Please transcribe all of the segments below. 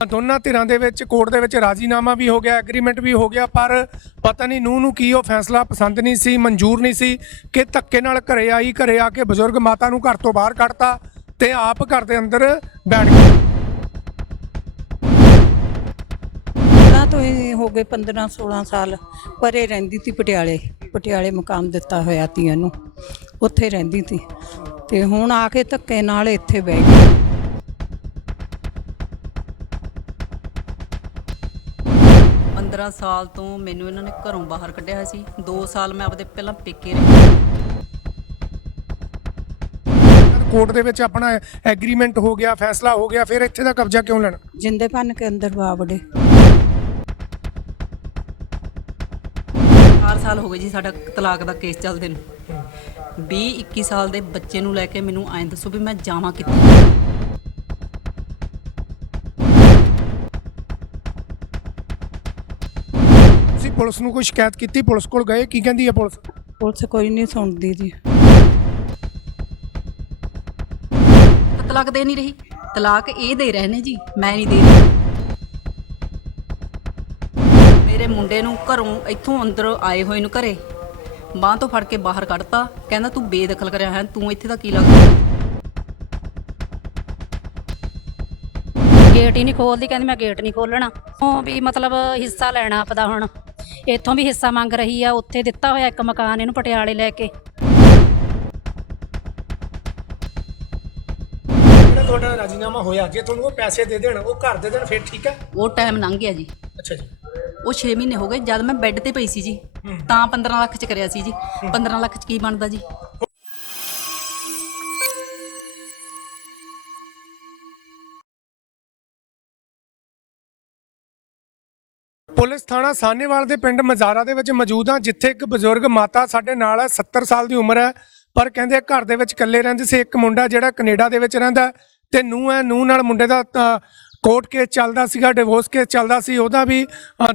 ਦੋਨਾਂ ਧਿਰਾਂ ਦੇ ਵਿੱਚ, ਕੋਰਟ ਦੇ ਵਿੱਚ ਰਾਜ਼ੀਨਾਮਾ ਵੀ ਹੋ ਗਿਆ ਐਗਰੀਮੈਂਟ ਵੀ ਹੋ ਗਿਆ, ਪਰ ਪਤਾ ਨਹੀਂ ਨੂੰ ਨੂੰ ਕੀ ਉਹ ਫੈਸਲਾ ਪਸੰਦ ਨਹੀਂ ਸੀ, ਮਨਜ਼ੂਰ ਨਹੀਂ ਸੀ ਕਿ ਧੱਕੇ ਨਾਲ ਘਰੇ ਆਈ, ਘਰੇ ਆ ਕੇ ਬਜ਼ੁਰਗ ਮਾਤਾ ਨੂੰ ਘਰ ਤੋਂ ਬਾਹਰ ਕੱਢਤਾ ਤੇ ਆਪ ਘਰ ਦੇ ਅੰਦਰ ਬੈਠ ਗਈ ਪਹਿਲਾਂ ਤੋਂ ਹੀ ਹੋ ਗਏ 15 16 ਸਾਲ, ਪਰੇ ਰਹਿੰਦੀ ਸੀ ਪਟਿਆਲੇ ਪਟਿਆਲੇ ਮਕਾਮ ਦਿੱਤਾ ਹੋਇਆ ਤੀ ਇਹਨੂੰ ਉੱਥੇ ਰਹਿੰਦੀ ਸੀ ਤੇ ਹੁਣ ਆ ਕੇ ਧੱਕੇ ਨਾਲ ਇੱਥੇ ਬਹਿ ਗਈ। 15 ਸਾਲ ਤੋਂ ਮੈਨੂੰ ਇਹਨਾਂ ਨੇ ਘਰੋਂ ਬਾਹਰ ਕੱਢਿਆ ਹੋਇਆ ਸੀ। 2 ਸਾਲ ਮੈਂ ਆਪਦੇ ਪਹਿਲਾਂ ਪੇਕੇ ਰਹੀ ਕੋਰਟ ਦੇ ਵਿੱਚ ਆਪਣਾ ਐਗਰੀਮੈਂਟ ਹੋ ਗਿਆ ਫੈਸਲਾ ਹੋ ਗਿਆ ਫਿਰ ਇੱਥੇ ਦਾ ਕਬਜ਼ਾ ਕਿਉਂ ਲੈਣਾ? ਜਿੰਦੇ ਭੰਨ ਕੇ ਅੰਦਰ ਬਾਵੜੇ 4 ਸਾਲ ਹੋ ਗਏ ਜੀ ਸਾਡਾ ਤਲਾਕ ਦਾ ਕੇਸ ਚੱਲਦੇ ਨੂੰ। 20 21 ਸਾਲ ਦੇ ਬੱਚੇ ਨੂੰ ਲੈ ਕੇ ਮੈਨੂੰ ਐਂ ਦੱਸੋ ਵੀ ਮੈਂ ਜਾਵਾਂ ਕਿੱਥੇ? ਪੁਲਿਸ ਨੂੰ ਕੋਈ ਸ਼ਿਕਾਇਤ ਕੀਤੀ? ਪੁਲਿਸ ਕੋਲ ਗਏ? ਕੀ ਕਹਿੰਦੀ ਹੈ ਪੁਲਿਸ? ਪੁਲਿਸ ਕੋਈ ਨਹੀਂ ਸੁਣਦੀ ਜੀ। ਤਲਾਕ ਦੇ ਨਹੀਂ ਰਹੀ। ਤਲਾਕ ਇਹ ਦੇ ਰਹੇ ਨੇ ਜੀ ਮੈਂ ਨਹੀਂ ਦੇ ਰਹੀ। ਮੇਰੇ ਮੁੰਡੇ ਨੂੰ ਘਰੋਂ ਇੱਥੋਂ ਅੰਦਰ ਆਏ ਹੋਏ ਨੂੰ ਘਰੇ ਬਾਂਹ ਤੋਂ ਫੜ ਕੇ ਬਾਹਰ ਕੱਢਤਾ। ਕਹਿੰਦਾ ਤੂੰ ਬੇਦਖਲ ਕਰਿਆ ਹੈ ਤੂੰ ਇੱਥੇ ਦਾ ਕੀ ਲੱਗਦਾ ਗੇਟ ਹੀ ਨਹੀਂ ਖੋਲਦੀ ਕਹਿੰਦੀ ਮੈਂ ਗੇਟ ਨਹੀਂ ਖੋਲਣਾ। ਉਹ ਵੀ ਮਤਲਬ ਹਿੱਸਾ ਲੈਣਾ ਆਪਦਾ ਹੁਣ। ਇੱਥੋਂ ਵੀ ਹਿੱਸਾ ਮੰਗ ਰਹੀ ਆ ਉੱਥੇ ਦਿੱਤਾ ਹੋਇਆ ਇੱਕ ਮਕਾਨ ਇਹਨੂੰ ਪਟਿਆਲੇ ਲੈ ਕੇ। ਜਿਹੜਾ ਤੁਹਾਡਾ ਰਾਜ਼ੀਨਾਮਾ ਹੋਇਆ ਜੇ ਤੁਹਾਨੂੰ ਉਹ ਪੈਸੇ ਦੇ ਦੇਣ ਉਹ ਘਰ ਦੇ ਦੇਣ ਫਿਰ ਠੀਕ ਹੈ ਉਹ ਟਾਈਮ ਲੰਘ ਗਿਆ ਜੀ। ਅੱਛਾ ਜੀ। ਉਹ 6 ਮਹੀਨੇ ਹੋ ਗਏ ਜਦ ਮੈਂ ਬੈੱਡ ਤੇ ਪਈ ਸੀ ਜੀ ਤਾਂ 15 ਲੱਖ ਚ ਕਰਿਆ ਸੀ ਜੀ। 15 ਲੱਖ ਚ ਕੀ ਬਣਦਾ ਜੀ? ਪੁਲਿਸ ਥਾਣਾ ਸਾਨੇਵਾਲ ਦੇ ਪਿੰਡ ਮਜ਼ਾਰਾ ਦੇ ਵਿੱਚ ਮੌਜੂਦ ਹਾਂ ਜਿੱਥੇ ਇੱਕ ਬਜ਼ੁਰਗ ਮਾਤਾ ਸਾਡੇ ਨਾਲ ਹੈ 70 ਸਾਲ ਦੀ ਉਮਰ ਹੈ, ਪਰ ਕਹਿੰਦੇ ਘਰ ਦੇ ਵਿੱਚ ਇਕੱਲੇ ਰਹਿੰਦੇ ਸੀ, ਇੱਕ ਮੁੰਡਾ ਜਿਹੜਾ ਕੈਨੇਡਾ ਦੇ ਵਿੱਚ ਰਹਿੰਦਾ ਹੈ ਤੇ ਨੂੰ ਹੈ ਨੂੰ ਨਾਲ ਮੁੰਡੇ ਦਾ ਕੋਰਟ ਕੇਸ ਚੱਲਦਾ ਸੀਗਾ, ਡਿਵੋਰਸ ਕੇਸ ਚੱਲਦਾ ਸੀ, ਉਹਦਾ ਵੀ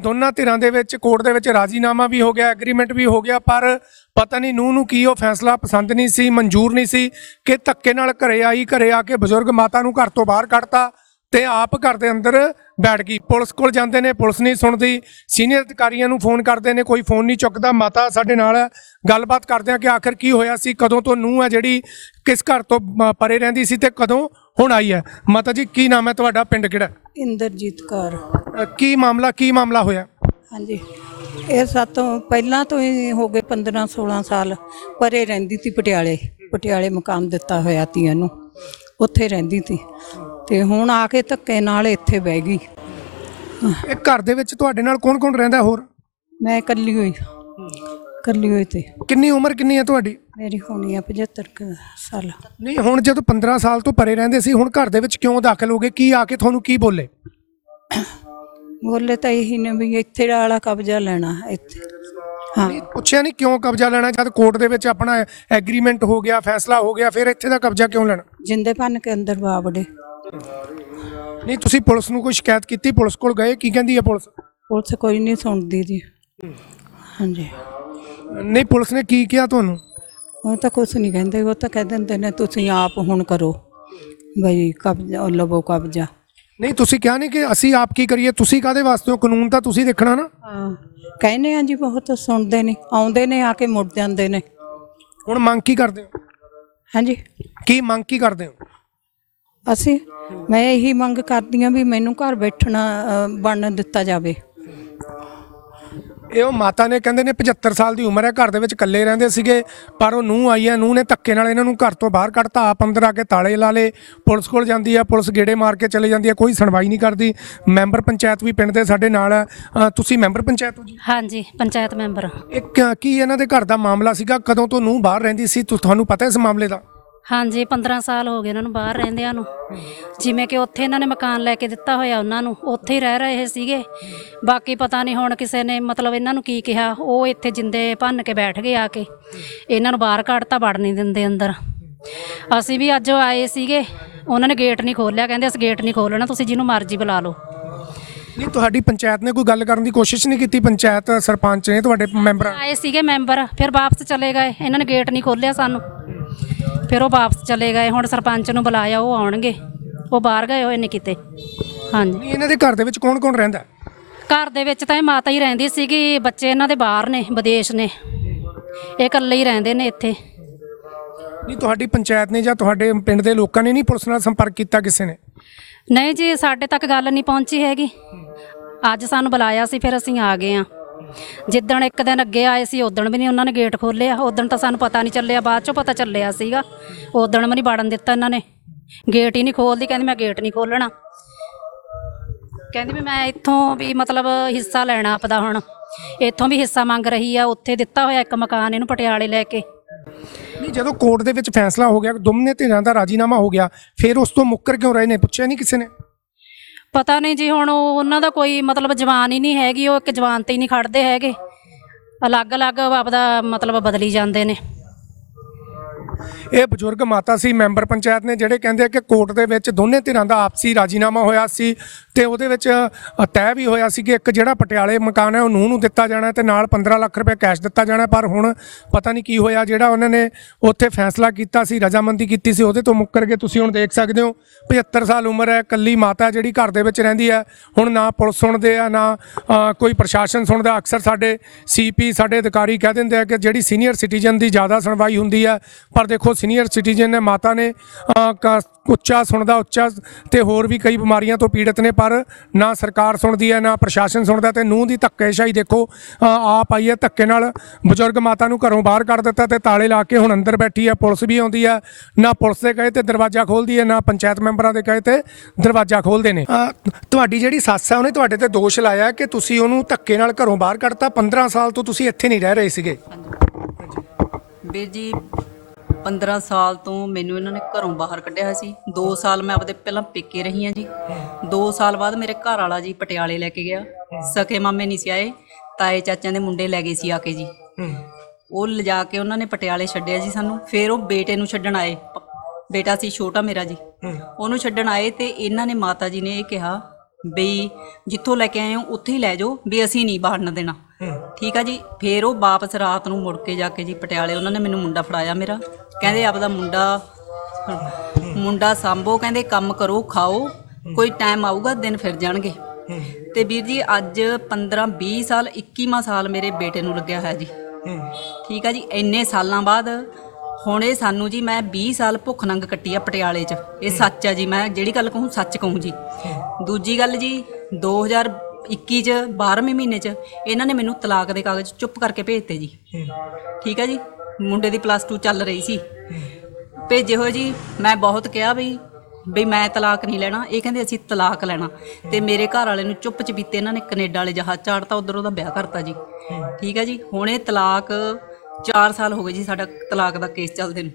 ਦੋਨਾਂ ਧਿਰਾਂ ਦੇ ਵਿੱਚ ਕੋਰਟ ਦੇ ਵਿੱਚ ਰਾਜ਼ੀਨਾਮਾ ਵੀ ਹੋ ਗਿਆ, ਐਗਰੀਮੈਂਟ ਵੀ ਹੋ ਗਿਆ, ਪਰ ਪਤਾ ਨਹੀਂ ਨੂੰ ਨੂੰ ਕੀ ਉਹ ਫੈਸਲਾ ਪਸੰਦ ਨਹੀਂ ਸੀ, ਮਨਜ਼ੂਰ ਨਹੀਂ ਸੀ ਕਿ ਧੱਕੇ ਨਾਲ ਘਰੇ ਆਈ, ਘਰੇ ਆ ਕੇ ਬਜ਼ੁਰਗ ਮਾਤਾ ਨੂੰ ਘਰ ਤੋਂ ਬਾਹਰ ਕੱਢਤਾ। ਤੇ ਆਪ ਘਰ ਦੇ ਅੰਦਰ ਬੈਠ ਗਈ। ਪੁਲਿਸ ਕੋਲ ਜਾਂਦੇ ਨੇ ਪੁਲਿਸ ਨਹੀਂ ਸੁਣਦੀ। ਸੀਨੀਅਰ ਅਧਿਕਾਰੀਆਂ ਨੂੰ ਫੋਨ ਕਰਦੇ ਨੇ ਕੋਈ ਫੋਨ ਨਹੀਂ ਚੁੱਕਦਾ। ਮਾਤਾ ਸਾਡੇ ਨਾਲ ਹੈ ਗੱਲਬਾਤ ਕਰਦੇ ਆ ਕਿ ਆਖਰ ਕੀ ਹੋਇਆ ਸੀ ਕਦੋਂ ਤੋਂ ਨੂੰ ਹੈ ਜਿਹੜੀ ਕਿਸ ਘਰ ਤੋਂ ਪਰੇ ਰਹਿੰਦੀ ਸੀ ਤੇ ਕਦੋਂ ਹੁਣ ਆਈ ਹੈ। ਮਾਤਾ ਜੀ ਕੀ ਨਾਮ ਹੈ ਤੁਹਾਡਾ? ਪਿੰਡ ਕਿਹੜਾ? ਇੰਦਰਜੀਤ ਕੌਰ। ਕੀ ਮਾਮਲਾ ਕੀ ਮਾਮਲਾ ਹੋਇਆ? ਹਾਂਜੀ। ਇਹ ਸਾਤੋਂ ਪਹਿਲਾਂ ਤੋਂ ਹੀ ਹੋ ਗਏ 15 16 ਸਾਲ। ਪਰੇ ਰਹਿੰਦੀ ਸੀ ਪਟਿਆਲੇ। ਪਟਿਆਲੇ ਮਕਾਮ ਦਿੱਤਾ ਹੋਇਆ ਤੀ ਇਹਨੂੰ ਉੱਥੇ ਰਹਿੰਦੀ ਸੀ। ਤੇ ਹੁਣ ਆ ਕੇ ਧੱਕੇ ਨਾਲ ਇੱਥੇ ਬਹਿ ਗਈ। ਇਹ ਘਰ ਦੇ ਵਿੱਚ ਤੁਹਾਡੇ ਨਾਲ ਕੌਣ ਕੌਣ ਰਹਿੰਦਾ ਹੋਰ? ਮੈਂ ਇਕੱਲੀ ਹੋਈ। ਇਕੱਲੀ ਹੋਈ ਤੇ। ਕਿੰਨੀ ਉਮਰ ਕਿੰਨੀ ਹੈ ਤੁਹਾਡੀ? ਮੇਰੀ ਹੋਣੀ ਆ 75 ਕੁ ਸਾਲ। ਨਹੀਂ ਹੁਣ ਜਦੋਂ 15 ਸਾਲ ਤੋਂ ਪਰੇ ਰਹਿੰਦੇ ਸੀ ਹੁਣ ਘਰ ਦੇ ਵਿੱਚ ਕਿਉਂ ਦਾਖਲ ਹੋ ਗਏ? ਕੀ ਆ ਕੇ ਤੁਹਾਨੂੰ ਕੀ ਬੋਲੇ? ਬੋਲੇ ਤਾਂ ਇਹੀ ਨੇ ਵੀ ਇੱਥੇ ਵਾਲਾ ਕਬਜ਼ਾ ਲੈਣਾ ਇੱਥੇ। ਹਾਂ। ਪੁੱਛਿਆ ਨਹੀਂ ਕਿਉਂ ਕਬਜ਼ਾ ਲੈਣਾ? ਜਦ ਕੋਰਟ ਦੇ ਵਿੱਚ ਆਪਣਾ ਐਗਰੀਮੈਂਟ ਹੋ ਗਿਆ ਫੈਸਲਾ ਹੋ ਗਿਆ ਫਿਰ ਇੱਥੇ ਦਾ ਕਬਜ਼ਾ ਕਿਉਂ ਲੈਣਾ? ਜਿੰਦੇ ਭੰਨ ਕੇ ਅੰਦਰ ਬਾਵੜੇ ਨਹੀਂ ਤੁਸੀਂ ਪੁਲਿਸ ਨੂੰ ਕੋਈ ਸ਼ਿਕਾਇਤ ਕੀਤੀ? ਪੁਲਿਸ ਕੋਲ ਗਏ? ਕੀ ਕਹਿੰਦੀ ਹੈ ਪੁਲਿਸ? ਪੁਲਿਸ ਕੋਈ ਨਹੀਂ ਸੁਣਦੀ ਜੀ। ਹਾਂਜੀ। ਨਹੀਂ ਪੁਲਿਸ ਨੇ ਕੀ ਕਿਹਾ ਤੁਹਾਨੂੰ? ਉਹ ਤਾਂ ਕੁਛ ਨਹੀਂ ਕਹਿੰਦੇ ਉਹ ਤਾਂ ਕਹਿ ਦਿੰਦੇ ਨੇ ਤੁਸੀਂ ਆਪ ਹੁਣ ਕਰੋ ਬਈ ਕਬਜ਼ਾ ਲਵੋ ਕਬਜ਼ਾ। ਨਹੀਂ ਤੁਸੀਂ ਕਿਹਾ ਨਹੀਂ ਕਿ ਅਸੀਂ ਆਪ ਕੀ ਕਰੀਏ? ਤੁਸੀਂ ਕਾਦੇ ਵਾਸਤੇ ਹੋ? ਕਾਨੂੰਨ ਤਾਂ ਤੁਸੀਂ ਦੇਖਣਾ ਨਾ। ਹਾਂ ਕਹਿੰਦੇ ਆ ਜੀ ਬਹੁਤ ਸੁਣਦੇ ਨੇ ਆਉਂਦੇ ਨੇ ਆ ਕੇ ਮੁੜ ਜਾਂਦੇ ਨੇ। ਹੁਣ ਮੰਗ ਕੀ ਕਰਦੇ ਹੋ? ਹਾਂਜੀ। ਕੀ ਮੰਗ ਕੀ ਕਰਦੇ ਹੋ? ਅਸੀਂ ਮੈਂ ਇਹੀ ਮੰਗ ਕਰਦੀ ਆ ਵੀ ਮੈਨੂੰ ਘਰ ਬੈਠਣਾ ਅ, ਬਣਨ ਦਿੱਤਾ ਜਾਵੇ। ਇਹ ਉਹ ਮਾਤਾ ਨੇ ਕਹਿੰਦੇ ਨੇ 75 ਸਾਲ ਦੀ ਉਮਰ ਹੈ ਘਰ ਦੇ ਵਿੱਚ ਇਕੱਲੇ ਰਹਿੰਦੇ ਸੀਗੇ ਪਰ ਉਹ ਨੂੰਹ ਆਈ ਹੈ ਨੂੰਹ ਨੇ ਧੱਕੇ ਨਾਲ ਇਹਨਾਂ ਨੂੰ ਘਰ ਤੋਂ ਬਾਹਰ ਕੱਢਤਾ ਆਪ ਅੰਦਰ ਆ ਕੇ ਤਾਲੇ ਲਾ ਲੇ ਪੁਲਿਸ ਕੋਲ ਜਾਂਦੀ ਹੈ ਪੁਲਿਸ ਗੇੜੇ ਮਾਰ ਕੇ ਚਲੇ ਜਾਂਦੀ ਹੈ ਕੋਈ ਸੁਣਵਾਈ ਨਹੀਂ ਕਰਦੀ। ਮੈਂਬਰ ਪੰਚਾਇਤ ਵੀ ਪਿੰਡ ਦੇ ਸਾਡੇ ਨਾਲ ਹੈ ਤੁਸੀਂ ਮੈਂਬਰ ਪੰਚਾਇਤ ਹੋ ਜੀ? ਹਾਂਜੀ ਪੰਚਾਇਤ ਮੈਂਬਰ। ਇੱਕ ਕੀ ਇਹਨਾਂ ਦੇ ਘਰ ਦਾ ਮਾਮਲਾ ਸੀਗਾ? ਕਦੋਂ ਤੋਂ ਨੂੰਹ ਬਾਹਰ ਰਹਿੰਦੀ ਸੀ? ਤੁਹਾਨੂੰ ਪਤਾ ਇਸ ਮਾਮਲੇ ਦਾ? ਹਾਂਜੀ 15 ਸਾਲ ਹੋ ਗਏ ਇਹਨਾਂ ਨੂੰ ਬਾਹਰ ਰਹਿੰਦਿਆਂ ਨੂੰ। ਜਿਵੇਂ ਕਿ ਉੱਥੇ ਇਹਨਾਂ ਨੇ ਮਕਾਨ ਲੈ ਕੇ ਦਿੱਤਾ ਹੋਇਆ ਉਹਨਾਂ ਨੂੰ ਉੱਥੇ ਹੀ ਰਹਿ ਰਹੇ ਸੀਗੇ। ਬਾਕੀ ਪਤਾ ਨਹੀਂ ਹੁਣ ਕਿਸੇ ਨੇ ਮਤਲਬ ਇਹਨਾਂ ਨੂੰ ਕੀ ਕਿਹਾ ਉਹ ਇੱਥੇ ਜਿੰਦੇ ਭੰਨ ਕੇ ਬੈਠ ਗਏ ਆ ਕੇ। ਇਹਨਾਂ ਨੂੰ ਬਾਹਰ ਕੱਢਤਾ ਵੜ ਨਹੀਂ ਦਿੰਦੇ ਅੰਦਰ। ਅਸੀਂ ਵੀ ਅੱਜ ਆਏ ਸੀਗੇ ਉਹਨਾਂ ਨੇ ਗੇਟ ਨਹੀਂ ਖੋਲ੍ਹਿਆ ਕਹਿੰਦੇ ਅਸੀਂ ਗੇਟ ਨਹੀਂ ਖੋਲ੍ਹਣਾ ਤੁਸੀਂ ਜਿਹਨੂੰ ਮਰਜ਼ੀ ਬੁਲਾ ਲਓ। ਨਹੀਂ ਤੁਹਾਡੀ ਪੰਚਾਇਤ ਨੇ ਕੋਈ ਗੱਲ ਕਰਨ ਦੀ ਕੋਸ਼ਿਸ਼ ਨਹੀਂ ਕੀਤੀ? ਪੰਚਾਇਤ ਸਰਪੰਚ ਨੇ ਤੁਹਾਡੇ ਮੈਂਬਰਾਂ ਆਏ ਸੀਗੇ ਮੈਂਬਰ ਫਿਰ ਵਾਪਸ ਚਲੇ ਗਏ। ਇਹਨਾਂ ਨੇ ਗੇਟ ਨਹੀਂ ਖੋਲ੍ਹਿਆ ਸਾਨੂੰ। ਫਿਰ ਉਹ ਵਾਪਸ ਚਲੇ ਗਏ ਹੁਣ ਸਰਪੰਚ ਨੂੰ ਬੁਲਾਇਆ ਉਹ ਆਉਣਗੇ। ਉਹ ਬਾਹਰ ਗਏ ਹੋਏ ਨੇ ਕਿਤੇ। ਹਾਂਜੀ। ਇਹਨਾਂ ਦੇ ਘਰ ਦੇ ਵਿੱਚ ਕੌਣ ਕੌਣ ਰਹਿੰਦਾ? ਘਰ ਦੇ ਵਿੱਚ ਤਾਂ ਇਹ ਮਾਤਾ ਹੀ ਰਹਿੰਦੀ ਸੀਗੀ ਬੱਚੇ ਇਹਨਾਂ ਦੇ ਬਾਹਰ ਨੇ ਵਿਦੇਸ਼ ਨੇ। ਇਹ ਇਕੱਲੇ ਹੀ ਰਹਿੰਦੇ ਨੇ ਇੱਥੇ। ਨਹੀਂ ਤੁਹਾਡੀ ਪੰਚਾਇਤ ਨੇ ਜਾਂ ਤੁਹਾਡੇ ਪਿੰਡ ਦੇ ਲੋਕਾਂ ਨੇ ਨਹੀਂ ਪੁਲਿਸ ਨਾਲ ਸੰਪਰਕ ਕੀਤਾ ਕਿਸੇ ਨੇ? ਨਹੀਂ ਜੀ ਸਾਡੇ ਤੱਕ ਗੱਲ ਨਹੀਂ ਪਹੁੰਚੀ ਹੈਗੀ। ਅੱਜ ਸਾਨੂੰ ਬੁਲਾਇਆ ਸੀ ਫਿਰ ਅਸੀਂ ਆ ਗਏ ਆ ਜਿੱਦਣ ਇੱਕ ਦਿਨ ਅੱਗੇ ਆਏ ਸੀ ਉਦਣ ਵੀ ਨਹੀਂ ਉਹਨਾਂ ਨੇ ਗੇਟ ਖੋਲ੍ਹਿਆ। ਉਦਣ ਤਾਂ ਸਾਨੂੰ ਪਤਾ ਨਹੀਂ ਚੱਲਿਆ, ਬਾਅਦ ਚੋਂ ਪਤਾ ਚੱਲਿਆ ਸੀਗਾ। ਉਦਣ ਵੀ ਨਹੀਂ ਵੜਨ ਦਿੱਤਾ ਇਹਨਾਂ ਨੇ। ਗੇਟ ਹੀ ਨਹੀਂ ਖੋਲਦੀ ਕਹਿੰਦੀ ਮੈਂ ਗੇਟ ਨਹੀਂ ਖੋਲਣਾ ਕਹਿੰਦੀ ਵੀ ਮੈਂ ਇੱਥੋਂ ਵੀ ਮਤਲਬ ਹਿੱਸਾ ਲੈਣਾ ਆਪਦਾ ਹੁਣ। ਇੱਥੋਂ ਵੀ ਹਿੱਸਾ ਮੰਗ ਰਹੀ ਆ, ਉੱਥੇ ਦਿੱਤਾ ਹੋਇਆ ਇੱਕ ਮਕਾਨ ਇਹਨੂੰ ਪਟਿਆਲੇ ਲੈ ਕੇ। ਨਹੀਂ, ਜਦੋਂ ਕੋਰਟ ਦੇ ਵਿੱਚ ਫੈਸਲਾ ਹੋ ਗਿਆ, ਦੋਨੇ ਧਿਰਾਂ ਦਾ ਰਾਜੀਨਾਮਾ ਹੋ ਗਿਆ, ਫਿਰ ਉਸ ਤੋਂ ਮੁੱਕਰ ਕਿਉਂ ਰਹੇ ਨੇ? ਪੁੱਛਿਆ ਨਹੀਂ ਕਿਸੇ ਨੇ? ਪਤਾ ਨਹੀਂ ਜੀ, ਹੁਣ ਉਹ ਉਹਨਾਂ ਦਾ ਕੋਈ ਮਤਲਬ ਜਵਾਨ ਹੀ ਨਹੀਂ ਹੈਗੀ, ਉਹ ਇੱਕ ਜਵਾਨ ਤੇ ਹੀ ਨਹੀਂ ਖੜਦੇ ਹੈਗੇ। ਅਲੱਗ-ਅਲੱਗ ਆਪਦਾ ਮਤਲਬ ਬਦਲੀ ਜਾਂਦੇ ਨੇ। ਇਹ ਬਜ਼ੁਰਗ ਮਾਤਾ ਸੀ, ਮੈਂਬਰ ਪੰਚਾਇਤ ਨੇ, ਜਿਹੜੇ ਕਹਿੰਦੇ ਆ ਕਿ ਕੋਰਟ ਦੇ ਵਿੱਚ ਦੋਨੇ ਧਿਰਾਂ ਦਾ ਆਪਸੀ ਰਾਜੀਨਾਮਾ ਹੋਇਆ ਸੀ। ਤੇ ਉਹਦੇ ਵਿੱਚ ਤੈਅ ਵੀ ਹੋਇਆ ਸੀ ਕਿ ਇੱਕ ਜਿਹੜਾ ਪਟਿਆਲੇ ਮਕਾਨ ਹੈ, ਉਹ ਨੂੰਹ ਨੂੰ ਦਿੱਤਾ ਜਾਣਾ ਤੇ ਨਾਲ 15 ਲੱਖ ਰੁਪਏ ਕੈਸ਼ ਦਿੱਤਾ ਜਾਣਾ ਪਰ ਹੁਣ ਪਤਾ ਨਹੀਂ ਕੀ ਹੋਇਆ। ਜਿਹੜਾ ਉਹਨਾਂ ਨੇ ਉੱਥੇ ਫੈਸਲਾ ਕੀਤਾ ਸੀ, ਰਜਾਮੰਦੀ ਕੀਤੀ ਸੀ, ਉਹਦੇ ਤੋਂ ਮੁੱਕਰ ਕੇ ਤੁਸੀਂ ਹੁਣ ਦੇਖ ਸਕਦੇ ਹੋ 75 ਸਾਲ ਉਮਰ ਹੈ ਕੱਲੀ ਮਾਤਾ ਜਿਹੜੀ ਘਰ ਦੇ ਵਿੱਚ ਰਹਿੰਦੀ ਹੈ। ਹੁਣ ਨਾ ਪੁਲਿਸ ਸੁਣਦੇ ਆ, ਨਾ ਕੋਈ ਪ੍ਰਸ਼ਾਸਨ ਸੁਣਦਾ। ਅਕਸਰ ਸਾਡੇ ਸੀਪੀ ਸਾਡੇ ਅਧਿਕਾਰੀ ਕਹਿ ਦਿੰਦੇ ਆ ਕਿ ਜਿਹੜੀ ਸੀਨੀਅਰ ਸਿਟੀਜ਼ਨ ਦੀ ਜ਼ਿਆਦਾ ਸੁਣਵਾਈ ਹੁੰਦੀ ਹੈ, ਪਰ ਦੇਖੋ ਸੀਨੀਅਰ ਸਿਟੀਜ਼ਨ ਨੇ, ਮਾਤਾ ਨੇ ਕ- ਉੱਚਾ ਸੁਣਦਾ, ਉੱਚਾ ਤੇ ਹੋਰ ਵੀ ਕਈ ਬਿਮਾਰੀਆਂ ਤੋਂ ਪੀੜਤ ਨੇ, ਪਰ ਨਾ ਸਰਕਾਰ ਸੁਣਦੀ ਹੈ ਨਾ ਪ੍ਰਸ਼ਾਸਨ ਸੁਣਦਾ ਤੇ ਨੂੰਹ ਦੀ ਧੱਕੇਸ਼ਾਹੀ ਦੇਖੋ। ਆਪ ਆਈ ਹੈ ਧੱਕੇ ਨਾਲ ਬਜ਼ੁਰਗ ਮਾਤਾ ਨੂੰ ਘਰੋਂ ਬਾਹਰ ਕੱਢ ਦਿੱਤਾ ਤੇ ਤਾਲੇ ਲਾ ਕੇ ਹੁਣ ਅੰਦਰ ਬੈਠੀ ਹੈ ਪੁਲਿਸ ਵੀ ਆਉਂਦੀ ਹੈ। ਨਾ ਪੁਲਿਸ ਦੇ ਕਹੇ ਤੇ ਦਰਵਾਜ਼ਾ ਖੋਲਦੀ ਹੈ ਨਾ ਪੰਚਾਇਤ ਮੈਂਬਰਾਂ ਦੇ ਕਹੇ ਤੇ ਦਰਵਾਜ਼ਾ ਖੋਲਦੇ ਨੇ। ਤੁਹਾਡੀ ਜਿਹੜੀ ਸੱਸ ਹੈ ਉਹਨੇ ਤੁਹਾਡੇ ਤੇ ਦੋਸ਼ ਲਾਇਆ ਕਿ ਤੁਸੀਂ ਉਹਨੂੰ ਧੱਕੇ ਨਾਲ ਘਰੋਂ ਬਾਹਰ ਕੱਢਤਾ 15 ਸਾਲ ਤੋਂ ਤੁਸੀਂ ਇੱਥੇ ਨਹੀਂ ਰਹਿ ਰਹੇ ਸੀਗੇ। ਵੀਰ ਜੀ 15 ਸਾਲ ਤੋਂ ਮੈਨੂੰ ਇਹਨਾਂ ਨੇ ਘਰੋਂ ਬਾਹਰ ਕੱਢਿਆ ਸੀ। 2 ਸਾਲ ਮੈਂ ਆਪਦੇ ਪਹਿਲਾਂ ਪੇਕੇ ਰਹੀ ਹਾਂ ਜੀ। 2 ਸਾਲ ਬਾਅਦ ਮੇਰੇ ਘਰ ਵਾਲਾ ਜੀ ਪਟਿਆਲੇ ਲੈ ਕੇ ਗਿਆ। ਸਕੇ ਮਾਮੇ ਨਹੀਂ ਸੀ ਆਏ ਤਾਏ ਚਾਚਿਆਂ ਦੇ ਮੁੰਡੇ ਲੈ ਗਏ ਸੀ ਆ ਕੇ ਜੀ। ਉਹ ਲਿਜਾ ਕੇ ਉਹਨਾਂ ਨੇ ਪਟਿਆਲੇ ਛੱਡਿਆ ਜੀ ਸਾਨੂੰ। ਫਿਰ ਉਹ ਬੇਟੇ ਨੂੰ ਛੱਡਣ ਆਏ। ਪ- ਬੇਟਾ ਸੀ ਛੋਟਾ ਮੇਰਾ ਜੀ। ਉਹਨੂੰ ਛੱਡਣ ਆਏ ਤੇ ਇਹਨਾਂ ਨੇ ਮਾਤਾ ਜੀ ਨੇ ਇਹ ਕਿਹਾ ਬਈ ਜਿੱਥੋਂ ਲੈ ਕੇ ਆਏ ਹੋ ਉੱਥੇ ਹੀ ਲੈ ਜਾਓ ਵੀ ਅਸੀਂ ਨਹੀਂ ਬਾਹਰ ਨਾ ਦੇਣਾ। ਠੀਕ ਆ ਜੀ। ਫਿਰ ਉਹ ਵਾਪਸ ਰਾਤ ਨੂੰ ਮੁੜ ਕੇ ਜਾ ਕੇ ਜੀ ਪਟਿਆਲੇ ਉਹਨਾਂ ਨੇ ਮੈਨੂੰ ਮੁੰਡਾ ਫੜਾਇਆ ਮੇਰਾ। ਕਹਿੰਦੇ ਆਪਦਾ ਮੁੰਡਾ ਮੁੰਡਾ ਸੰਭੋ ਕਹਿੰਦੇ ਕੰਮ ਕਰੋ ਖਾਓ। ਕੋਈ ਟਾਈਮ ਆਊਗਾ ਦਿਨ ਫਿਰ ਜਾਣਗੇ। ਤੇ ਵੀਰ ਜੀ ਅੱਜ 15 20 ਸਾਲ 21ਵਾਂ ਸਾਲ ਮੇਰੇ ਬੇਟੇ ਨੂੰ ਲੱਗਿਆ ਹੋਇਆ ਜੀ। ਠੀਕ ਆ ਜੀ ਇੰਨੇ ਸਾਲਾਂ ਬਾਅਦ ਹੁਣ ਇਹ ਸਾਨੂੰ ਜੀ ਮੈਂ 20 ਸਾਲ ਭੁੱਖ ਨੰਗ ਕੱਟੀ ਆ ਪਟਿਆਲੇ 'ਚ। ਇਹ ਸੱਚ ਆ ਜੀ ਮੈਂ ਜਿਹੜੀ ਗੱਲ ਕਹੂੰ ਸੱਚ ਕਹੂੰ ਜੀ। ਦੂਜੀ ਗੱਲ ਜੀ 2021 'ਚ 12ਵੇਂ ਮਹੀਨੇ 'ਚ ਇਹਨਾਂ ਨੇ ਮੈਨੂੰ ਤਲਾਕ ਦੇ ਕਾਗਜ਼ ਚੁੱਪ ਕਰਕੇ ਭੇਜਤੇ ਜੀ। ਠੀਕ ਆ ਜੀ ਮੁੰਡੇ ਦੀ ਪਲੱਸ 2 ਚੱਲ ਰਹੀ ਸੀ। ਭੇਜੇ ਹੋਏ ਜੀ ਮੈਂ ਬਹੁਤ ਕਿਹਾ ਬਈ ਬਈ ਮੈਂ ਤਲਾਕ ਨਹੀਂ ਲੈਣਾ ਇਹ ਕਹਿੰਦੇ ਅਸੀਂ ਤਲਾਕ ਲੈਣਾ। ਤੇ ਮੇਰੇ ਘਰ ਵਾਲੇ ਨੂੰ ਚੁੱਪ ਚਪੀਤੇ ਇਹਨਾਂ ਨੇ ਕੈਨੇਡਾ ਵਾਲੇ ਜਹਾਜ਼ ਚਾੜਤਾ ਉਧਰ ਉਹਦਾ ਵਿਆਹ ਕਰਤਾ ਜੀ। ਠੀਕ ਹੈ ਜੀ? ਹੁਣ ਇਹ ਤਲਾਕ 4 ਸਾਲ ਹੋ ਗਏ ਜੀ ਸਾਡਾ ਤਲਾਕ ਦਾ ਕੇਸ ਚੱਲਦੇ ਨੂੰ।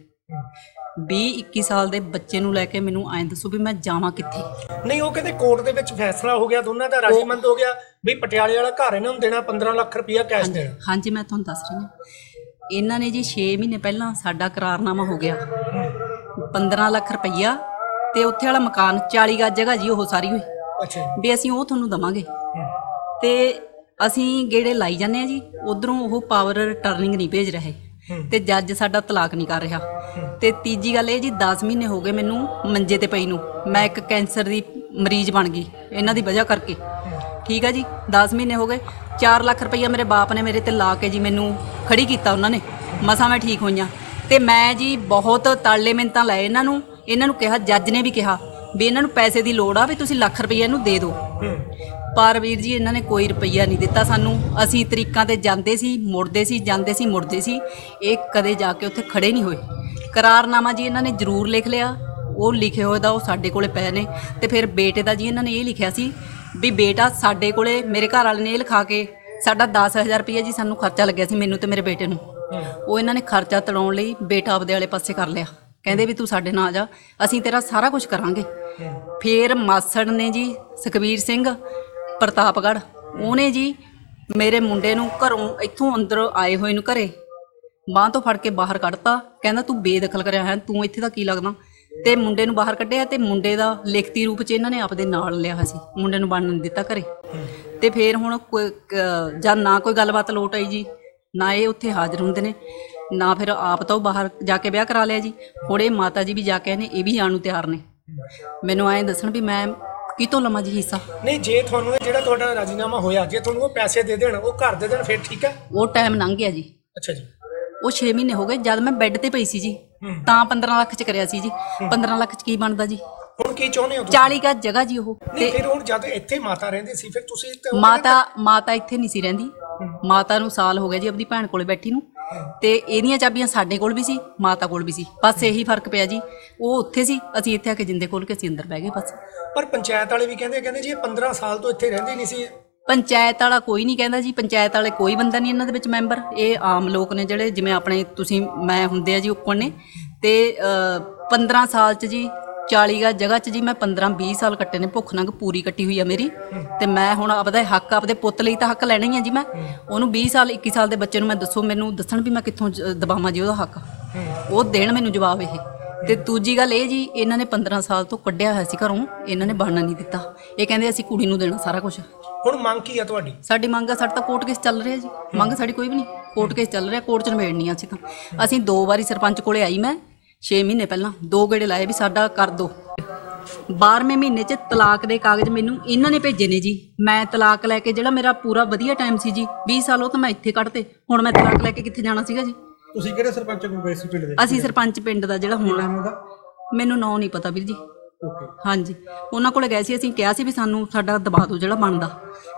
20 21 ਸਾਲ ਦੇ ਬੱਚੇ ਨੂੰ ਲੈ ਕੇ ਮੈਨੂੰ ਐਂ ਦੱਸੋ ਵੀ ਮੈਂ ਜਾਵਾਂ ਕਿੱਥੇ? ਨਹੀਂ ਉਹ ਕਹਿੰਦੇ ਕੋਰਟ ਦੇ ਵਿੱਚ ਫੈਸਲਾ ਹੋ ਗਿਆ ਦੋਨਾਂ ਦਾ ਰਾਜੀਮੰਦ ਹੋ ਗਿਆ ਵੀ ਪਟਿਆਲੇ ਵਾਲਾ ਘਰ ਇਹਨਾਂ ਨੂੰ ਦੇਣਾ 15 ਲੱਖ ਰੁਪਇਆ ਕੈਸ਼ ਦੇਣਾ। ਹਾਂਜੀ ਮੈਂ ਤੁਹਾਨੂੰ ਦੱਸ ਰਹੀ ਹਾਂ। ਇਹਨਾਂ ਨੇ ਜੀ 6 ਮਹੀਨੇ ਪਹਿਲਾਂ ਸਾਡਾ ਕਰਾਰਨਾਮਾ ਹੋ ਗਿਆ। 15 ਲੱਖ ਰੁਪਈਆ ਤੇ ਉੱਥੇ ਵਾਲਾ ਮਕਾਨ 40 ਗੱਜ ਜਗ੍ਹਾ ਜੀ ਉਹ ਸਾਰੀ ਹੋਈ। ਅੱਛਾ ਵੀ ਅਸੀਂ ਉਹ ਤੁਹਾਨੂੰ ਦਵਾਂਗੇ। ਤੇ ਅਸੀਂ ਗੇੜੇ ਲਾਈ ਜਾਂਦੇ ਆ ਜੀ ਉਧਰੋਂ ਉਹ ਪਾਵਰ ਰਿਟਰਨਿੰਗ ਨਹੀਂ ਭੇਜ ਰਹੇ। ਤੇ ਜੱਜ ਸਾਡਾ ਤਲਾਕ ਨਹੀਂ ਕਰ ਰਿਹਾ। ਤੇ ਤੀਜੀ ਗੱਲ ਇਹ ਜੀ 10 ਮਹੀਨੇ ਹੋ ਗਏ ਮੈਨੂੰ ਮੰਜੇ ਤੇ ਪਈ ਨੂੰ। ਮੈਂ ਇੱਕ ਕੈਂਸਰ ਦੀ ਮਰੀਜ਼ ਬਣ ਗਈ ਇਹਨਾਂ ਦੀ ਵਜ੍ਹਾ ਕਰਕੇ। ਠੀਕ ਆ ਜੀ 10 ਮਹੀਨੇ ਹੋ ਗਏ। 4 ਲੱਖ ਰੁਪਈਆ ਮੇਰੇ ਬਾਪ ਨੇ ਮੇਰੇ ਤੇ ਲਾ ਕੇ ਜੀ ਮੈਨੂੰ ਖੜੀ ਕੀਤਾ ਉਹਨਾਂ ਨੇ। ਮਸਾਂ ਮੈਂ ਠੀਕ ਹੋਈਆਂ। ਤੇ ਮੈਂ ਜੀ ਬਹੁਤ ਤਾਲੇ ਮਿੰਤਾਂ ਲਏ ਇਹਨਾਂ ਨੂੰ। ਇਹਨਾਂ ਨੂੰ ਕਿਹਾ ਜੱਜ ਨੇ ਵੀ ਕਿਹਾ ਵੀ ਇਹਨਾਂ ਨੂੰ ਪੈਸੇ ਦੀ ਲੋੜ ਆ ਵੀ ਤੁਸੀਂ ਲੱਖ ਰੁਪਈਆ ਇਹਨੂੰ ਦੇ ਦਿਓ। ਪਰ ਵੀਰ ਜੀ ਇਹਨਾਂ ਨੇ ਕੋਈ ਰੁਪਈਆ ਨਹੀਂ ਦਿੱਤਾ ਸਾਨੂੰ। ਅਸੀਂ ਤਰੀਕਾਂ ਤੇ ਜਾਂਦੇ ਸੀ ਮੁੜਦੇ ਸੀ ਜਾਂਦੇ ਸੀ ਮੁੜਦੇ ਸੀ। ਇਹ ਕਦੇ ਜਾ ਕੇ ਉੱਥੇ ਖੜੇ ਨਹੀਂ ਹੋਏ। ਕਰਾਰਨਾਮਾ ਜੀ ਇਹਨਾਂ ਨੇ ਜ਼ਰੂਰ ਲਿਖ ਲਿਆ। ਉਹ ਲਿਖੇ ਹੋਏ ਦਾ ਉਹ ਸਾਡੇ ਕੋਲੇ ਪਏ ਨੇ। ਤੇ ਫਿਰ ਬੇਟੇ ਦਾ ਜੀ ਇਹਨਾਂ ਨੇ ਇਹ ਲਿਖਿਆ ਸੀ ਵੀ ਬੇਟਾ ਸਾਡੇ ਕੋਲੇ ਮੇਰੇ ਘਰ ਵਾਲੇ ਨੇ ਇਹ ਲਿਖਾ ਕੇ ਸਾਡਾ 10000 ਰੁਪਈਆ ਜੀ ਸਾਨੂੰ ਖਰਚਾ ਲੱਗਿਆ ਸੀ ਮੈਨੂੰ ਤੇ ਮੇਰੇ ਬੇਟੇ ਨੂੰ। ਉਹ ਇਹਨਾਂ ਨੇ ਖਰਚਾ ਤੜਾਉਣ ਲਈ ਬੇਟਾ ਆਪਦੇ ਵਾਲੇ ਪਾਸੇ ਕਰ ਲਿਆ। ਕਹਿੰਦੇ ਵੀ ਤੂੰ ਸਾਡੇ ਨਾਲ ਆ ਜਾ, ਅਸੀਂ ਤੇਰਾ ਸਾਰਾ ਕੁਝ ਕਰਾਂਗੇ। ਫੇਰ ਮਾਸੜ ਨੇ ਜੀ ਸੁਖਬੀਰ ਸਿੰਘ ਪ੍ਰਤਾਪਗੜ੍ਹ, ਉਹਨੇ ਜੀ ਮੇਰੇ ਮੁੰਡੇ ਨੂੰ ਘਰੋਂ ਇੱਥੋਂ ਅੰਦਰੋਂ ਆਏ ਹੋਏ ਨੂੰ ਘਰੇ, ਬਾਂਹ ਤੋਂ ਫੜ ਕੇ ਬਾਹਰ ਕੱਢਤਾ, ਕਹਿੰਦਾ ਤੂੰ ਬੇਦਖਲ ਕਰਿਆ ਹੈ, ਤੂੰ ਇੱਥੇ ਦਾ ਕੀ ਲੱਗਦਾ? ਤੇ ਮੁੰਡੇ ਨੂੰ ਬਾਹਰ ਕੱਢਿਆ ਤੇ ਮੁੰਡੇ ਦਾ ਲਿਖਤੀ ਰੂਪ 'ਚ ਇਹਨਾਂ ਨੇ ਆਪਦੇ ਨਾਲ ਲਿਆ ਸੀ, ਮੁੰਡੇ ਨੂੰ ਬਣਨ ਨਹੀਂ ਦਿੱਤਾ ਘਰੇ। ਤੇ ਫੇਰ ਹੁਣ ਕੋਈ, ਕ- ਜਦ ਨਾ ਕੋਈ ਗੱਲਬਾਤ ਲੋਟ ਆਈ ਜੀ, ਨਾ ਇਹ ਉੱਥੇ ਹਾਜ਼ਰ ਹੁੰਦੇ ਨੇ। ਨਾ ਫਿਰ ਆਪ ਤਾਂ ਉਹ ਬਾਹਰ ਜਾ ਕੇ ਵਿਆਹ ਕਰਾ ਲਿਆ ਜੀ। ਹੁਣ ਇਹ ਮਾਤਾ ਜੀ ਵੀ ਜਾ ਕੇ ਨੇ ਇਹ ਵੀ ਜਾਣ ਨੂੰ ਤਿਆਰ ਨੇ। ਮੈਨੂੰ ਐਂ ਦੱਸਣ ਵੀ ਮੈਂ ਕਿਤੋਂ ਲਵਾਂ ਜੀ ਹਿੱਸਾ? ਨਹੀਂ ਜੇ ਤੁਹਾਨੂੰ ਇਹ ਜਿਹੜਾ ਤੁਹਾਡਾ ਰਾਜੀਨਾਮਾ ਹੋਇਆ ਜੇ ਤੁਹਾਨੂੰ ਉਹ ਪੈਸੇ ਦੇ ਦੇਣ ਉਹ ਘਰ ਦੇ ਦੇਣ ਫਿਰ ਠੀਕ ਹੈ? ਉਹ ਟਾਈਮ ਲੰਘ ਗਿਆ ਜੀ। ਅੱਛਾ ਜੀ। ਉਹ 6 ਮਹੀਨੇ ਹੋ ਗਏ ਜਦ ਮੈਂ ਬੈੱਡ ਤੇ ਪਈ ਸੀ ਜੀ ਤਾਂ 15 ਲੱਖ ਚ ਕਰਿਆ ਸੀ ਜੀ। 15 ਲੱਖ ਚ ਕੀ ਬਣਦਾ ਜੀ? ਹੁਣ ਕੀ ਚਾਹੁੰਦੇ ਹੋ ਤੁਸੀਂ? 40 ਗੱਜ ਜਗ੍ਹਾ ਜੀ ਉਹ। ਨਹੀਂ ਫਿਰ ਹੁਣ ਜਦ ਇੱਥੇ ਮਾਤਾ ਰਹਿੰਦੀ ਸੀ ਫਿਰ ਤੁਸੀਂ ਤੇ ਮਾਤਾ ਮਾਤਾ ਇੱਥੇ ਨਹੀਂ ਸੀ ਰਹਿੰਦੀ। ਮਾਤਾ ਨੂੰ ਸਾਲ ਹੋ ਗਿਆ ਜੀ ਆਪਣੀ ਭੈਣ ਕੋਲੇ ਬੈਠੀ ਨੂੰ। ਤੇ ਇਹਦੀਆਂ ਚਾਬੀਆਂ ਸਾਡੇ ਕੋਲ ਵੀ ਸੀ ਮਾਤਾ ਕੋਲ ਵੀ ਸੀ। ਬਸ ਇਹੀ ਫ਼ਰਕ ਪਿਆ ਜੀ। ਉਹ ਉੱਥੇ ਸੀ ਅਸੀਂ ਇੱਥੇ ਆ ਕੇ ਜਿੰਦੇ ਖੋਲ ਕੇ ਅਸੀਂ ਅੰਦਰ ਬਹਿ ਗਏ ਬਸ। ਪਰ ਪੰਚਾਇਤ ਵਾਲੇ ਵੀ ਕਹਿੰਦੇ ਕਹਿੰਦੇ ਜੀ ਇਹ 15 ਸਾਲ ਤੋਂ ਇੱਥੇ ਰਹਿੰਦੇ ਨਹੀਂ ਸੀ ਪੰਚਾਇਤ ਵਾਲਾ ਕੋਈ ਨਹੀਂ ਕਹਿੰਦਾ ਜੀ ਪੰਚਾਇਤ ਵਾਲੇ ਕੋਈ ਬੰਦਾ ਨਹੀਂ ਇਹਨਾਂ ਦੇ ਵਿੱਚ ਮੈਂਬਰ। ਇਹ ਆਮ ਲੋਕ ਨੇ ਜਿਹੜੇ ਜਿਵੇਂ ਆਪਣੇ ਤੁਸੀਂ ਮੈਂ ਹੁੰਦੇ ਆ ਜੀ ਉੱਪਰ ਨੇ। ਤੇ ਅ, 15 ਸਾਲ ਚ ਜੀ 40 ਗਾ ਜਗ੍ਹਾ ਚ ਜੀ ਮੈਂ 15 20 ਸਾਲ ਕੱਟੇ ਨੇ ਭੁੱਖ ਨੰਗ ਪੂਰੀ ਕੱਟੀ ਹੋਈ ਆ ਮੇਰੀ। ਤੇ ਮੈਂ ਹੁਣ ਆਪਦਾ ਹੱਕ ਆਪਦੇ ਪੁੱਤ ਲਈ ਤਾਂ ਹੱਕ ਲੈਣਾ ਹੀ ਆ ਜੀ ਮੈਂ। ਉਹਨੂੰ 20 ਸਾਲ 21 ਸਾਲ ਦੇ ਬੱਚੇ ਨੂੰ ਮੈਂ ਦੱਸੋ ਮੈਨੂੰ ਦੱਸਣ ਵੀ ਮੈਂ ਕਿੱਥੋਂ ਦਬਾਵਾਂ ਜੀ ਉਹਦਾ ਹੱਕ। ਉਹ ਦੇਣ ਮੈਨੂੰ ਜਵਾਬ ਇਹ। ਤੇ ਦੂਜੀ ਗੱਲ ਇਹ ਜੀ ਇਹਨਾਂ ਨੇ 15 ਸਾਲ ਤੋਂ ਕੱਢਿਆ ਹੋਇਆ ਸੀ ਘਰੋਂ ਇਹਨਾਂ ਨੇ ਬਣਨ ਨਹੀਂ ਦਿੱਤਾ। ਇਹ ਕਹਿੰਦੇ ਅਸੀਂ ਕੁੜੀ ਨੂੰ ਦੇਣਾ ਸਾਰਾ ਕੁਝ ਹੁਣ ਮੰਗ ਕੀ ਆ ਤੁਹਾਡੀ? ਸਾਡੀ ਮੰਗ ਆ ਸਾਡਾ ਤਾਂ ਕੋਰਟ ਕੇਸ ਚੱਲ ਰਿਹਾ ਜੀ। ਮੰਗ ਸਾਡੀ ਕੋਈ ਵੀ ਨਹੀਂ। ਕੋਰਟ ਕੇਸ ਚੱਲ ਰਿਹਾ ਕੋਰਟ ਚ ਨਿਬੇੜਨੀ ਆ ਅਸੀਂ ਤਾਂ। ਅਸੀਂ ਦੋ ਵਾਰੀ ਸਰਪੰਚ ਕੋਲੇ ਆਈ ਮੈਂ। 6 ਮਹੀਨੇ ਪਹਿਲਾਂ ਦੋ ਗੇੜੇ ਲਾਏ ਵੀ ਸਾਡਾ ਕਰ ਦੋ। 12ਵੇਂ ਮਹੀਨੇ ਚ ਤਲਾਕ ਦੇ ਕਾਗਜ਼ ਮੈਨੂੰ ਇਹਨਾਂ ਨੇ ਭੇਜੇ ਨੇ ਜੀ। ਮੈਂ ਤਲਾਕ ਲੈ ਕੇ ਜਿਹੜਾ ਮੇਰਾ ਪੂਰਾ ਵਧੀਆ ਟਾਈਮ ਸੀ ਜੀ 20 ਸਾਲ ਉਹ ਤਾਂ ਮੈਂ ਇੱਥੇ ਕੱਢਤੇ। ਹੁਣ ਮੈਂ ਤਲਾਕ ਲੈ ਕੇ ਕਿੱਥੇ ਜਾਣਾ ਸੀਗਾ ਜੀ? ਤੁਸੀਂ ਕਿਹੜੇ ਸਰਪੰਚ ਨੂੰ ਗਏ ਸੀ ਪਿੰਡ ਦੇ? ਅਸੀਂ ਸਰਪੰਚ ਪਿੰਡ ਦਾ ਜਿਹੜਾ ਹੁਣ ਮੈਨੂੰ ਨਾਂ ਨਹੀਂ ਪਤਾ ਵੀਰ ਜੀ। ਹਾਂਜੀ। ਉਹਨਾਂ ਕੋਲੇ ਗਏ ਸੀ ਅਸੀਂ ਕਿਹਾ ਸੀ ਵੀ ਸਾਨੂੰ ਸਾਡਾ ਦਬਾ ਦਿਓ ਜਿਹੜਾ ਬਣਦਾ।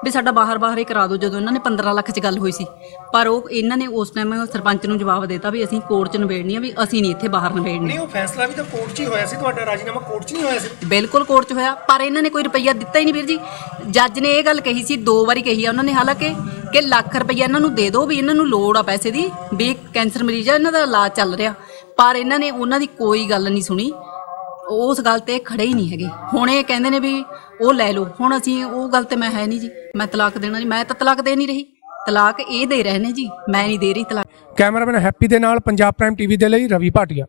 ਵੀ ਸਾਡਾ ਬਾਹਰ ਬਾਹਰ ਹੀ ਕਰਾ ਦਿਓ ਜਦੋਂ ਇਹਨਾਂ ਨੇ 15 ਲੱਖ 'ਚ ਗੱਲ ਹੋਈ ਸੀ। ਪਰ ਉਹ ਇਹਨਾਂ ਨੇ ਉਸ ਟਾਈਮ ਸਰਪੰਚ ਨੂੰ ਜਵਾਬ ਦਿੱਤਾ ਵੀ ਅਸੀਂ ਕੋਰਟ 'ਚ ਨਿਬੇੜਨੀ ਆ ਵੀ ਅਸੀਂ ਨਹੀਂ ਇੱਥੇ ਬਾਹਰ ਨਿਬੇੜਨੀ। ਨਹੀਂ ਉਹ ਫੈਸਲਾ ਵੀ ਤਾਂ ਕੋਰਟ 'ਚ ਹੀ ਹੋਇਆ ਸੀ ਤੁਹਾਡਾ ਰਾਜੀਨਾਮਾ ਕੋਰਟ 'ਚ ਨਹੀਂ ਹੋਇਆ ਸੀ। ਬਿਲਕੁਲ ਕੋਰਟ 'ਚ ਹੋਇਆ ਪਰ ਇਹਨਾਂ ਨੇ ਕੋਈ ਰੁਪਈਆ ਦਿੱਤਾ ਹੀ ਨਹੀਂ ਵੀਰ ਜੀ। ਜੱਜ ਨੇ ਇਹ ਗੱਲ ਕਹੀ ਸੀ ਦੋ ਵਾਰੀ ਕਹੀ ਆ ਉਹਨਾਂ ਨੇ ਹਾਲਾਂਕਿ ਕਿ ਲੱਖ ਰੁਪਈਆ ਇਹਨਾਂ ਨੂੰ ਦੇ ਦਿਓ ਵੀ ਇਹਨਾਂ ਨੂੰ ਲੋੜ ਆ ਪੈਸੇ ਦੀ ਵੀ ਕੈਂਸਰ ਮਰੀਜ਼ ਆ ਇਹਨਾਂ ਦਾ ਇਲਾਜ ਚੱਲ ਰਿਹਾ। ਪਰ ਇਹਨਾਂ ਨੇ ਉਹਨਾਂ ਦੀ ਕੋਈ ਗੱਲ ਨਹੀਂ ਸੁਣੀ। ਉਸ ਗੱਲ ਤੇ ਖੜੇ ਹੀ ਨਹੀਂ ਹੈਗੇ। ਹੁਣ ਇਹ ਕਹਿੰਦੇ ਨੇ ਵੀ ਉਹ ਲੈ ਲਓ। ਹੁਣ ਅਸੀਂ ਉਹ ਗੱਲ ਤੇ ਮੈਂ ਹੈ ਨਹੀਂ ਜੀ। ਮੈਂ ਤਲਾਕ ਦੇਣਾ ਜੀ। ਮੈਂ ਤਾਂ ਤਲਾਕ ਦੇ ਨਹੀਂ ਰਹੀ। ਤਲਾਕ ਇਹ ਦੇ ਰਹੇ ਨੇ ਜੀ। ਮੈਂ ਨਹੀਂ ਦੇ ਰਹੀ ਤਲਾਕ। ਕੈਮਰਾਮੈਨ ਹੈਪੀ ਦੇ ਨਾਲ ਪੰਜਾਬ ਪ੍ਰਾਈਮ ਟੀਵੀ ਦੇ ਲਈ ਰਵੀ ਭਾਟੀਆ।